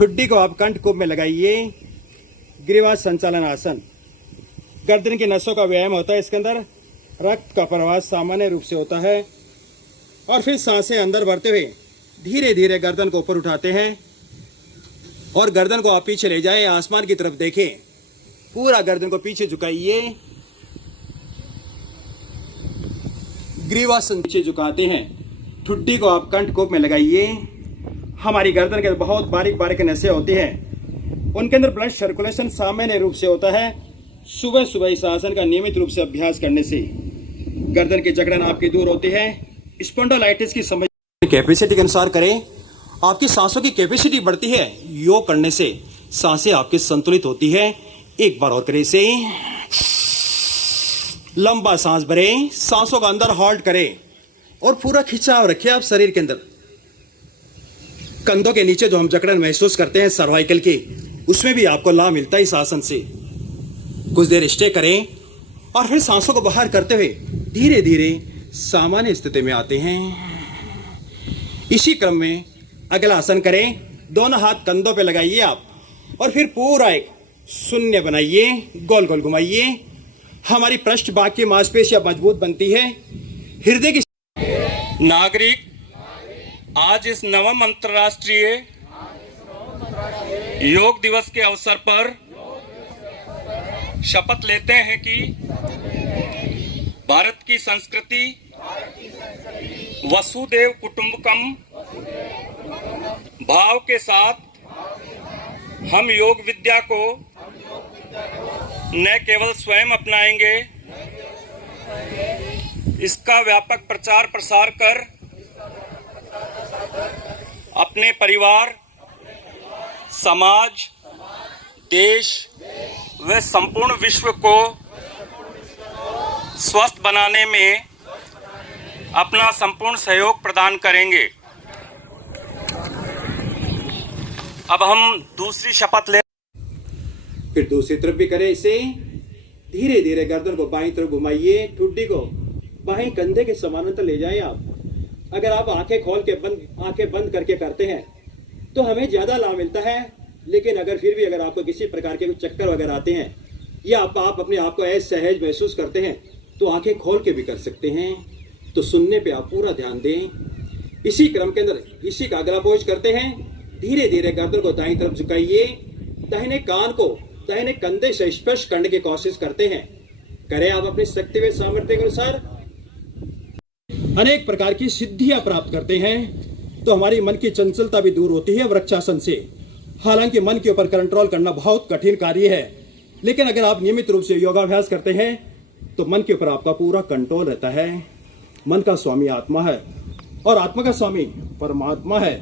ठुड्डी को आप कंठकूप में लगाइए। गिरिवास संचालन आसन। गर्दन की नसों का व्यायाम होता है। इसके अंदर रक्त का प्रवाह सामान्य रूप से होता है और फिर सांसें अंदर भरते हुए धीरे धीरे गर्दन को ऊपर उठाते हैं और गर्दन को आप पीछे ले जाए, आसमान की तरफ देखें। पूरा गर्दन को पीछे झुकाइए। ग्रीवासन पीछे झुकाते हैं। ठुड्डी को आप कंठकूप में लगाइए। हमारी गर्दन के बहुत बारीक बारीक नसें होती हैं, उनके अंदर ब्लड सर्कुलेशन सामान्य रूप से होता है। सुबह सुबह इस आसन का नियमित रूप से अभ्यास करने से गर्दन की जकड़न आपकी दूर होती है। स्पॉन्डिलाइटिस की समस्या कैपेसिटी के अनुसार करें। आपकी सांसों की कैपेसिटी बढ़ती है। योग करने से सांसें आपकी संतुलित होती है। एक बार और करें इसे। लंबा सांस भरें, सांसों का अंदर होल्ड करें और पूरा खिंचाव रखिए आप शरीर के अंदर। कंधों के नीचे जो हम जकड़न महसूस करते हैं सर्वाइकल की, उसमें भी आपको लाभ मिलता है इस आसन से। कुछ देर स्टे करें और फिर सांसों को बाहर करते हुए धीरे धीरे सामान्य स्थिति में आते हैं। इसी क्रम में अगला आसन करें। दोनों हाथ कंधों पे लगाइए आप और फिर पूरा एक शून्य बनाइए, गोल गोल घुमाइए। हमारी पृष्ठ भाग की मांसपेशियां मजबूत बनती है। हृदय की नागरिक आज इस नवम अंतर्राष्ट्रीय योग दिवस के अवसर पर शपथ लेते हैं कि भारत की संस्कृति वसुदेव कुटुंबकम भाव के साथ हम योग विद्या को न केवल स्वयं अपनाएंगे, इसका व्यापक प्रचार प्रसार कर अपने परिवार, समाज, देश व संपूर्ण विश्व को स्वस्थ बनाने में अपना संपूर्ण सहयोग प्रदान करेंगे। अब हम दूसरी शपथ ले। फिर दूसरी तरफ भी करें इसे। धीरे धीरे गर्दन को बाईं तरफ घुमाइए। ठुड्डी को बाएं कंधे के समानांतर ले जाएं आप। अगर आप आंखें खोल के आंखें बंद करके करते हैं तो हमें ज्यादा लाभ मिलता है। लेकिन अगर फिर भी अगर आपको किसी प्रकार के चक्कर वगैरह आते हैं या आप अपने आप को असहज महसूस करते हैं तो आंखें खोल के भी कर सकते हैं। तो सुनने पे आप पूरा ध्यान दें। इसी क्रम के अंदर इसी का अगला पोज करते हैं। धीरे धीरे गर्दन को दाईं तरफ झुकाइए। दाहिने कान को दाहिने कंधे से स्पर्श करने की कोशिश करते हैं। करें आप अपनी शक्ति व सामर्थ्य के अनुसार। अनेक प्रकार की सिद्धियां प्राप्त करते हैं तो हमारी मन की चंचलता भी दूर होती है वृक्षासन से। हालांकि मन के ऊपर कंट्रोल करना बहुत कठिन कार्य है, लेकिन अगर आप नियमित रूप से योगाभ्यास करते हैं तो मन के ऊपर आपका पूरा कंट्रोल रहता है। मन का स्वामी आत्मा है और आत्मा का स्वामी परमात्मा है।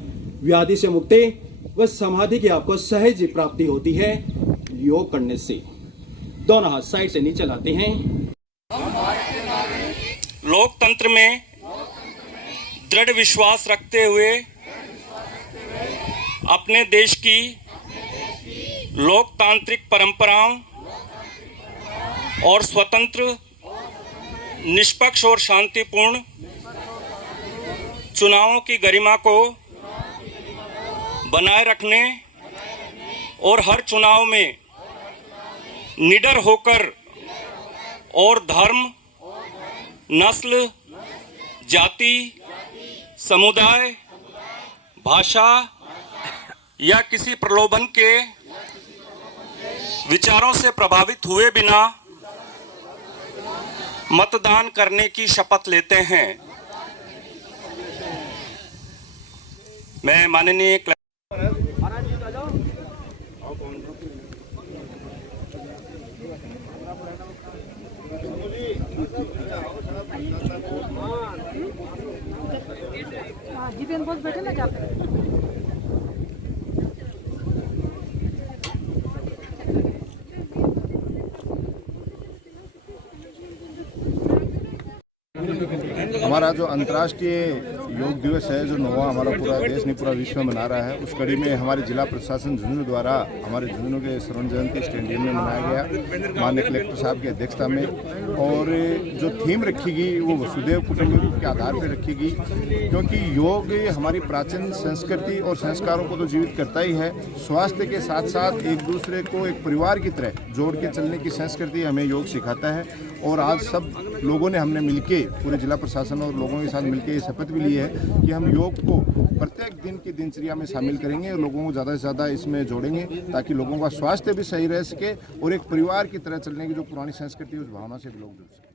व्याधि से मुक्ति व समाधि की आपको सहज प्राप्ति होती है योग करने से। दोनों हाथ साइड से नीचे लाते हैं। लोकतंत्र में दृढ़ विश्वास रखते हुए अपने देश की लोकतांत्रिक परंपराओं और स्वतंत्र, निष्पक्ष और शांतिपूर्ण चुनावों की गरिमा को बनाए रखने और हर चुनाव में निडर होकर और धर्म, नस्ल, जाति, समुदाय, भाषा या किसी प्रलोभन के विचारों से प्रभावित हुए बिना मतदान करने की शपथ लेते हैं। मैं माननीय जितेंद्र बोस बैठे ना जाते हमारा जो अंतर्राष्ट्रीय योग दिवस है जो 9वां हमारा पूरा देश नहीं पूरा विश्व में मना रहा है। उस कड़ी में हमारे जिला प्रशासन झुंझुनू द्वारा हमारे झुंझुनू के स्वर्ण जयंती स्टेडियम में मनाया गया माननीय कलेक्टर साहब की अध्यक्षता में। और जो थीम रखी गई वो वसुदेव कुटुंबकम के आधार पर रखी गई, क्योंकि योग हमारी प्राचीन संस्कृति और संस्कारों को तो जीवित करता ही है, स्वास्थ्य के साथ साथ एक दूसरे को एक परिवार की तरह जोड़ के चलने की संस्कृति हमें योग सिखाता है। और आज सब लोगों ने हमने मिलके पूरे जिला प्रशासन और लोगों के साथ मिलके ये शपथ भी ली है कि हम योग को प्रत्येक दिन की दिनचर्या में शामिल करेंगे और लोगों को ज़्यादा से ज़्यादा इसमें जोड़ेंगे ताकि लोगों का स्वास्थ्य भी सही रह सके और एक परिवार की तरह चलने की जो पुरानी संस्कृति है उस भावना से भी लोग जुड़ सकें।